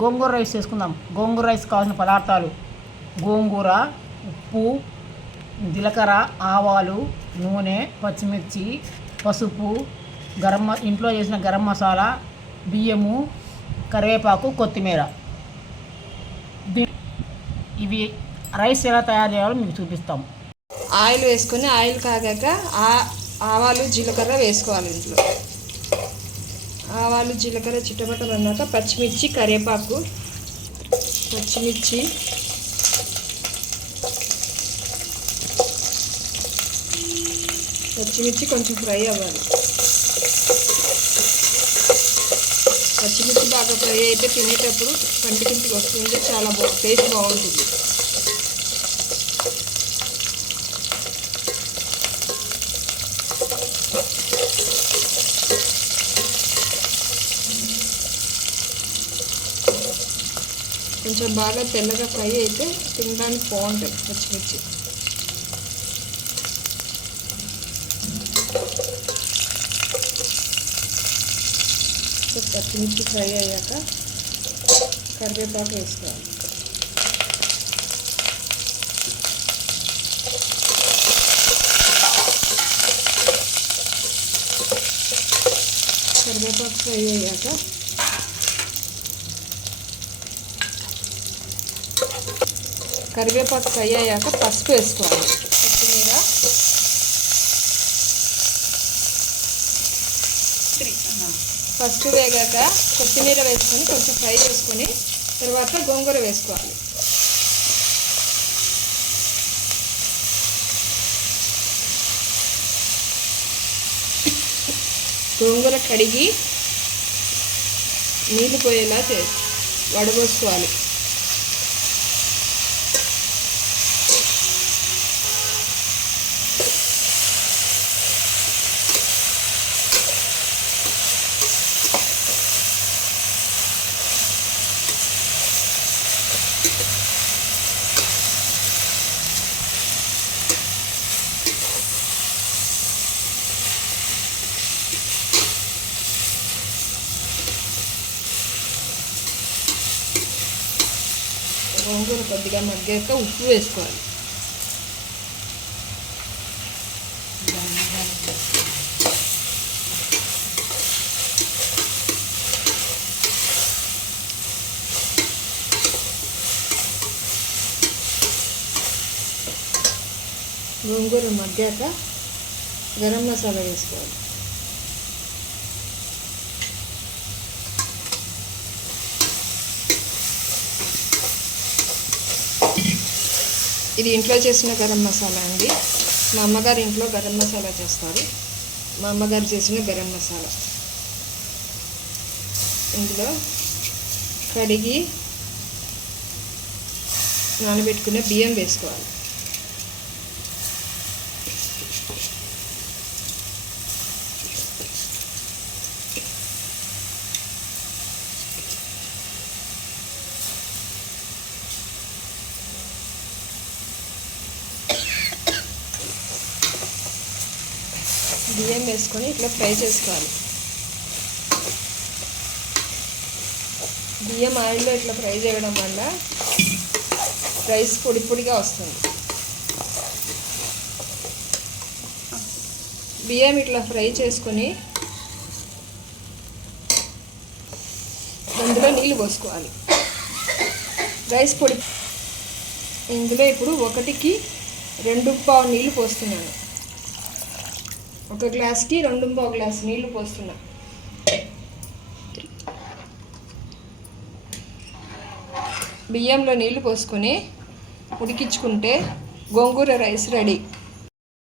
గోంగూర rice చేసుకుందాం. గోంగూర rice కావాల్సిన పదార్థాలు: గోంగూర, ఉప్పు, జీలకర్ర, ఆవాలు, నూనె, పచ్చిమిర్చి, పసుపు, ఇంట్లో చేసిన గరం మసాలా, బియ్యము, కరివేపాకు, కొత్తిమీర. ఇవి రైస్ ఎలా తయారు చేయాలో మీకు చూపిస్తాం. ఆయిల్ వేసుకొని ఆయిల్ కాగాక ఆవాలు జీలకర్ర వేసుకోవాలి. ఇంట్లో ఆవాలు జీలకర్ర చిట్టపట్టలు అన్నాక పచ్చిమిర్చి, కరివేపాకు, పచ్చిమిర్చి కొంచెం ఫ్రై అవ్వాలి. పచ్చిమిర్చి బాగా ఫ్రై అయితే తినేటప్పుడు కంటికి వస్తుంది, చాలా టేస్ట్ బాగుంటుంది. కొంచెం బాగా తెల్లగా ఫ్రై అయితే తినడానికి బాగుంటుంది పచ్చిమిర్చి. పచ్చిమిర్చి ఫ్రై అయ్యాక కరివేపాకు వేసుకోవాలి. కరివేపాకు ఫ్రై అయ్యాక పసుపు వేసుకోవాలి. పసుపు వేగాక కొత్తిమీర వేసుకొని కొంచెం ఫ్రై చేసుకొని తర్వాత గోంగూర వేసుకోవాలి. గోంగూర కడిగి నీళ్ళు పోయేలా వడబోసుకోవాలి. గోంగూర కొద్దిగా మగ్గాక ఉప్పు వేసుకోవాలి. గోంగూర మగ్గాక గరం మసాలా వేసుకోవాలి. ఇది ఇంట్లో చేసిన గరం మసాలా అండి. మా అమ్మగారు ఇంట్లో గరం మసాలా చేస్తారు. మా అమ్మగారు చేసిన గరం మసాలా. ఇందులో కడిగి నానబెట్టుకునే బియ్యం వేసుకోవాలి. బియ్యం వేసుకొని ఇట్లా ఫ్రై చేసుకోవాలి. బియ్యం ఆయిల్లో ఇట్లా ఫ్రై చేయడం వల్ల రైస్ పొడి పొడిగా వస్తుంది. బియ్యం ఇట్లా ఫ్రై చేసుకొని అందులో నీళ్ళు పోసుకోవాలి. రైస్ పొడి ఇందులో ఇప్పుడు 1కి 2 నీళ్ళు పోస్తున్నాను. 1 గ్లాస్కి 2 గ్లాస్ నీళ్లు పోస్తున్నా. బియ్యంలో నీళ్లు పోసుకొని ఉడికించుకుంటే గోంగూర రైస్ రెడీ.